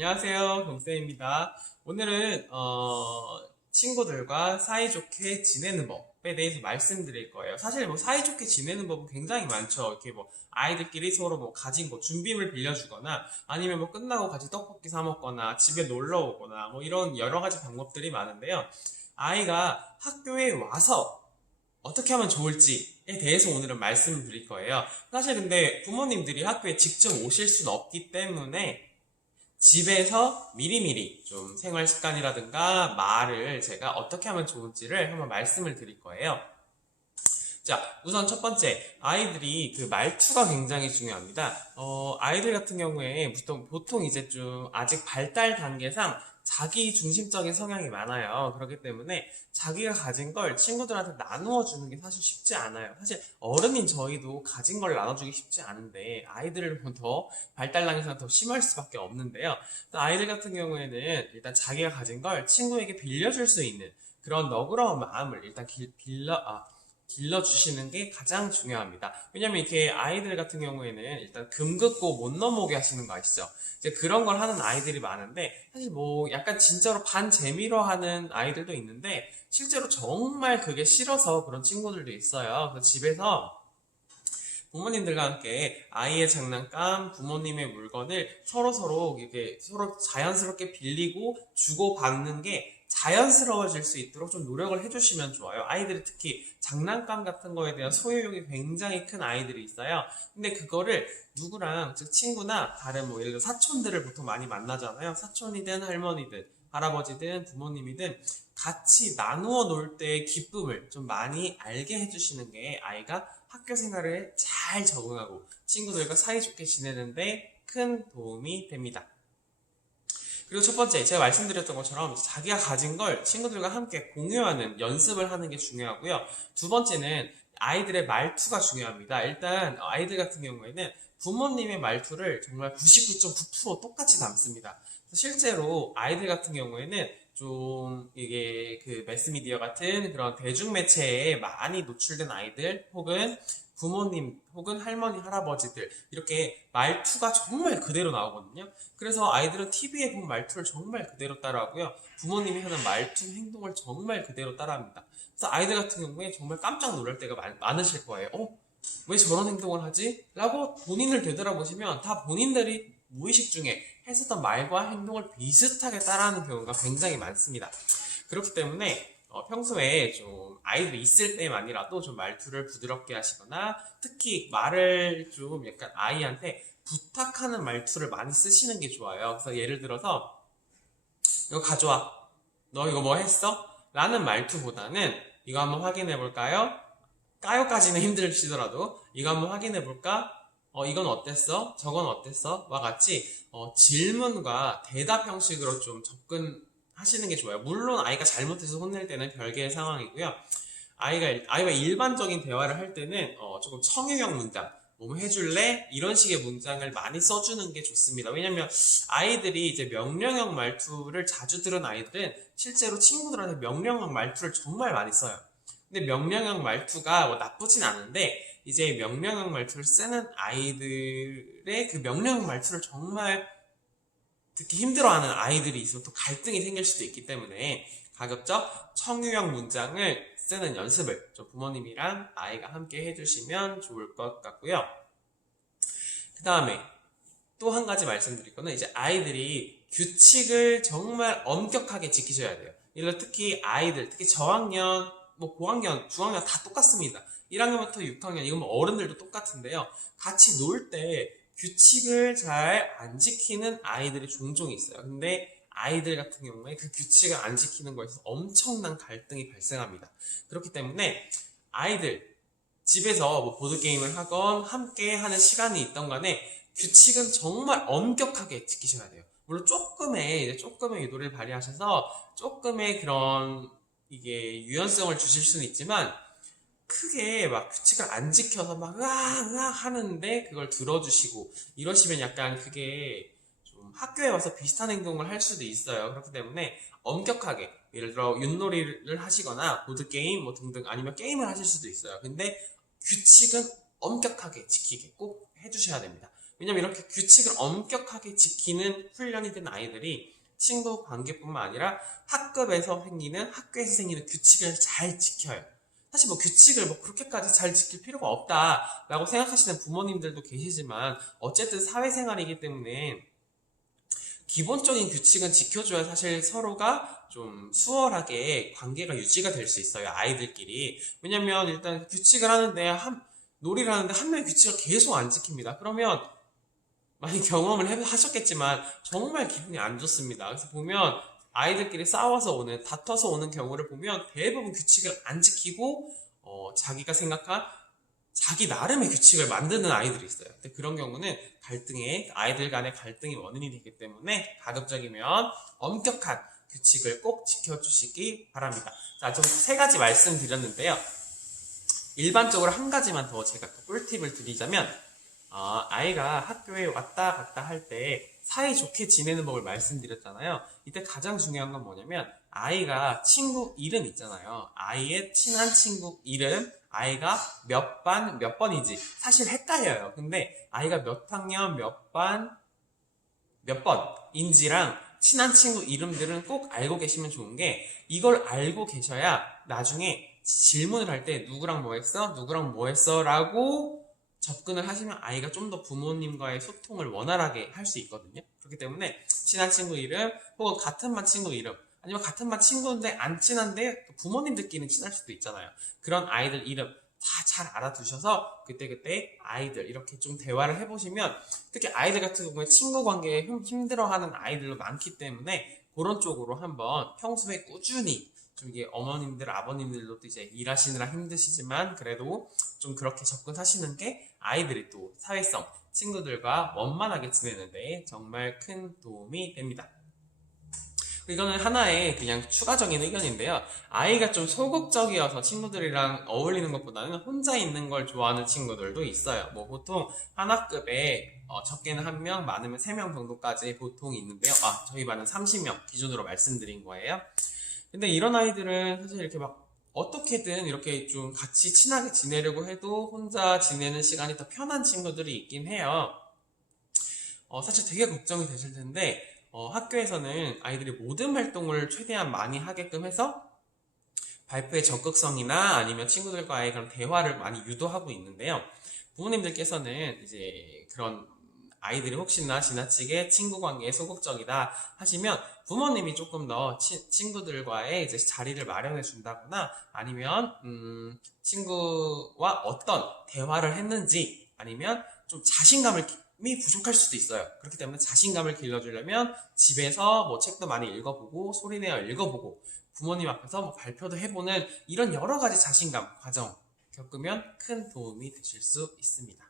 안녕하세요, 동쌤입니다. 오늘은 친구들과 사이좋게 지내는 법에 대해서 말씀드릴 거예요. 사실 뭐 사이좋게 지내는 법은 굉장히 많죠. 이렇게 뭐 아이들끼리 서로 뭐 가진 거 준비물 빌려주거나 아니면 뭐 끝나고 같이 떡볶이 사 먹거나 집에 놀러 오거나 뭐 이런 여러 가지 방법들이 많은데요. 아이가 학교에 와서 어떻게 하면 좋을지에 대해서 오늘은 말씀을 드릴 거예요. 사실 근데 부모님들이 학교에 직접 오실 수는 없기 때문에 집에서 미리미리 좀 생활 습관이라든가 말을 제가 어떻게 하면 좋은지를 한번 말씀을 드릴 거예요. 자, 우선 첫 번째, 아이들이 그 말투가 굉장히 중요합니다. 아이들 같은 경우에 보통 이제 좀 아직 발달 단계상 자기 중심적인 성향이 많아요. 그렇기 때문에 자기가 가진 걸 친구들한테 나누어 주는 게 사실 쉽지 않아요. 사실 어른인 저희도 가진 걸 나눠주기 쉽지 않은데 아이들을 보면 더 발달 단계상 더 심할 수밖에 없는데요. 아이들 같은 경우에는 일단 자기가 가진 걸 친구에게 빌려줄 수 있는 그런 너그러운 마음을 일단 길러주시는 게 가장 중요합니다. 왜냐면 이렇게 아이들 같은 경우에는 일단 금 긋고 못 넘어오게 하시는 거 아시죠? 이제 그런 걸 하는 아이들이 많은데 사실 뭐 약간 진짜로 반 재미로 하는 아이들도 있는데 실제로 정말 그게 싫어서 그런 친구들도 있어요. 그래서 집에서 부모님들과 함께 아이의 장난감, 부모님의 물건을 서로서로 이렇게 서로 자연스럽게 빌리고 주고받는 게 자연스러워질 수 있도록 좀 노력을 해주시면 좋아요. 아이들이 특히 장난감 같은 거에 대한 소유욕이 굉장히 큰 아이들이 있어요. 근데 그거를 누구랑, 즉 친구나 다른 뭐 예를 들어 사촌들을 보통 많이 만나잖아요. 사촌이든 할머니든 할아버지든 부모님이든 같이 나누어 놀 때의 기쁨을 좀 많이 알게 해주시는 게 아이가 학교 생활에 잘 적응하고 친구들과 사이좋게 지내는데 큰 도움이 됩니다. 그리고 첫 번째, 제가 말씀드렸던 것처럼 자기가 가진 걸 친구들과 함께 공유하는 연습을 하는 게 중요하고요. 두 번째는 아이들의 말투가 중요합니다. 일단 아이들 같은 경우에는 부모님의 말투를 정말 99.9% 똑같이 담습니다. 실제로 아이들 같은 경우에는 좀 이게 그 매스미디어 같은 그런 대중매체에 많이 노출된 아이들 혹은 부모님 혹은 할머니 할아버지들 이렇게 말투가 정말 그대로 나오거든요. 그래서 아이들은 TV에 본 말투를 정말 그대로 따라하고요. 부모님이 하는 말투 행동을 정말 그대로 따라합니다. 그래서 아이들 같은 경우에 정말 깜짝 놀랄 때가 많으실 거예요. 왜 저런 행동을 하지? 라고 본인을 되돌아보시면 다 본인들이 무의식 중에 했었던 말과 행동을 비슷하게 따라하는 경우가 굉장히 많습니다. 그렇기 때문에 평소에 좀 아이들이 있을 때만이라도 좀 말투를 부드럽게 하시거나 특히 말을 좀 약간 아이한테 부탁하는 말투를 많이 쓰시는 게 좋아요. 그래서 예를 들어서 이거 가져와. 너 이거 뭐 했어? 라는 말투보다는 이거 한번 확인해 볼까요? 까요까지는 힘들시더라도 이거 한번 확인해 볼까? 이건 어땠어? 저건 어땠어? 와 같이 질문과 대답 형식으로 좀 접근하시는 게 좋아요. 물론 아이가 잘못해서 혼낼 때는 별개의 상황이고요. 아이와 일반적인 대화를 할 때는 조금 청유형 문장, 뭐 해줄래? 이런 식의 문장을 많이 써주는 게 좋습니다. 왜냐면 아이들이 이제 명령형 말투를 자주 들은 아이들은 실제로 친구들한테 명령형 말투를 정말 많이 써요. 근데 명령형 말투가 뭐 나쁘진 않은데 이제 명령형 말투를 쓰는 아이들의 그 명령형 말투를 정말 듣기 힘들어하는 아이들이 있으면 또 갈등이 생길 수도 있기 때문에 가급적 청유형 문장을 쓰는 연습을 좀 부모님이랑 아이가 함께 해주시면 좋을 것 같고요. 그 다음에 또 한 가지 말씀드릴 거는 이제 아이들이 규칙을 정말 엄격하게 지키셔야 돼요. 이런 특히 아이들, 특히 저학년, 뭐 고학년, 중학년 다 똑같습니다. 1학년부터 6학년, 이건 뭐 어른들도 똑같은데요. 같이 놀 때 규칙을 잘 안 지키는 아이들이 종종 있어요. 근데 아이들 같은 경우에 그 규칙을 안 지키는 거에서 엄청난 갈등이 발생합니다. 그렇기 때문에 아이들 집에서 뭐 보드게임을 하건 함께 하는 시간이 있던 간에 규칙은 정말 엄격하게 지키셔야 돼요. 물론 조금의 유도를 발휘하셔서 조금의 그런 이게 유연성을 주실 수는 있지만 크게 막 규칙을 안 지켜서 막 으악 하는데 그걸 들어주시고 이러시면 약간 그게 좀 학교에 와서 비슷한 행동을 할 수도 있어요. 그렇기 때문에 엄격하게 예를 들어 윷놀이를 하시거나 보드게임 뭐 등등 아니면 게임을 하실 수도 있어요. 근데 규칙은 엄격하게 지키게 꼭 해주셔야 됩니다. 왜냐면 이렇게 규칙을 엄격하게 지키는 훈련이 된 아이들이 친구 관계뿐만 아니라 학급에서 생기는, 학교에서 생기는 규칙을 잘 지켜요. 사실 뭐 규칙을 뭐 그렇게까지 잘 지킬 필요가 없다라고 생각하시는 부모님들도 계시지만 어쨌든 사회생활이기 때문에 기본적인 규칙은 지켜줘야 사실 서로가 좀 수월하게 관계가 유지가 될 수 있어요, 아이들끼리. 왜냐면 일단 규칙을 하는데, 놀이를 하는데 한 명이 규칙을 계속 안 지킵니다. 그러면 많이 경험을 하셨겠지만 정말 기분이 안 좋습니다. 그래서 보면 아이들끼리 싸워서 오는, 다퉈서 오는 경우를 보면 대부분 규칙을 안 지키고 자기가 생각한 자기 나름의 규칙을 만드는 아이들이 있어요. 근데 그런 경우는 아이들 간의 갈등이 원인이 되기 때문에 가급적이면 엄격한 규칙을 꼭 지켜주시기 바랍니다. 자, 좀 세 가지 말씀드렸는데요. 일반적으로 한 가지만 더 제가 또 꿀팁을 드리자면, 아이가 학교에 왔다 갔다 할 때 사이좋게 지내는 법을 말씀드렸잖아요. 이때 가장 중요한 건 뭐냐면, 아이가 친구 이름 있잖아요. 아이의 친한 친구 이름, 아이가 몇 반, 몇 번인지 사실 헷갈려요. 근데 아이가 몇 학년, 몇 반, 몇 번인지랑 친한 친구 이름들은 꼭 알고 계시면 좋은 게, 이걸 알고 계셔야 나중에 질문을 할 때 누구랑 뭐 했어? 누구랑 뭐 했어? 라고 접근을 하시면 아이가 좀 더 부모님과의 소통을 원활하게 할 수 있거든요. 그렇기 때문에 친한 친구 이름 혹은 같은 반 친구 이름, 아니면 같은 반 친구인데 안 친한데 부모님들끼리는 친할 수도 있잖아요. 그런 아이들 이름 다 잘 알아두셔서 그때그때 아이들 이렇게 좀 대화를 해보시면, 특히 아이들 같은 경우에 친구 관계에 힘들어하는 아이들도 많기 때문에 그런 쪽으로 한번 평소에 꾸준히 좀, 이게 어머님들, 아버님들도 이제 일하시느라 힘드시지만 그래도 좀 그렇게 접근하시는 게 아이들이 또 사회성, 친구들과 원만하게 지내는데 정말 큰 도움이 됩니다. 이거는 하나의 그냥 추가적인 의견인데요. 아이가 좀 소극적이어서 친구들이랑 어울리는 것보다는 혼자 있는 걸 좋아하는 친구들도 있어요. 뭐 보통 한 학급에 적게는 1명, 많으면 3명 정도까지 보통 있는데요. 저희 반은 30명 기준으로 말씀드린 거예요. 근데 이런 아이들은 사실 이렇게 막 어떻게든 이렇게 좀 같이 친하게 지내려고 해도 혼자 지내는 시간이 더 편한 친구들이 있긴 해요. 사실 되게 걱정이 되실 텐데, 학교에서는 아이들이 모든 활동을 최대한 많이 하게끔 해서 발표의 적극성이나 아니면 친구들과의 그런 대화를 많이 유도하고 있는데요. 부모님들께서는 이제 그런 아이들이 혹시나 지나치게 친구 관계에 소극적이다 하시면 부모님이 조금 더 친구들과의 이제 자리를 마련해 준다거나, 아니면 친구와 어떤 대화를 했는지, 아니면 좀 자신감이 부족할 수도 있어요. 그렇기 때문에 자신감을 길러주려면 집에서 뭐 책도 많이 읽어보고 소리내어 읽어보고 부모님 앞에서 뭐 발표도 해보는 이런 여러 가지 자신감 과정 겪으면 큰 도움이 되실 수 있습니다.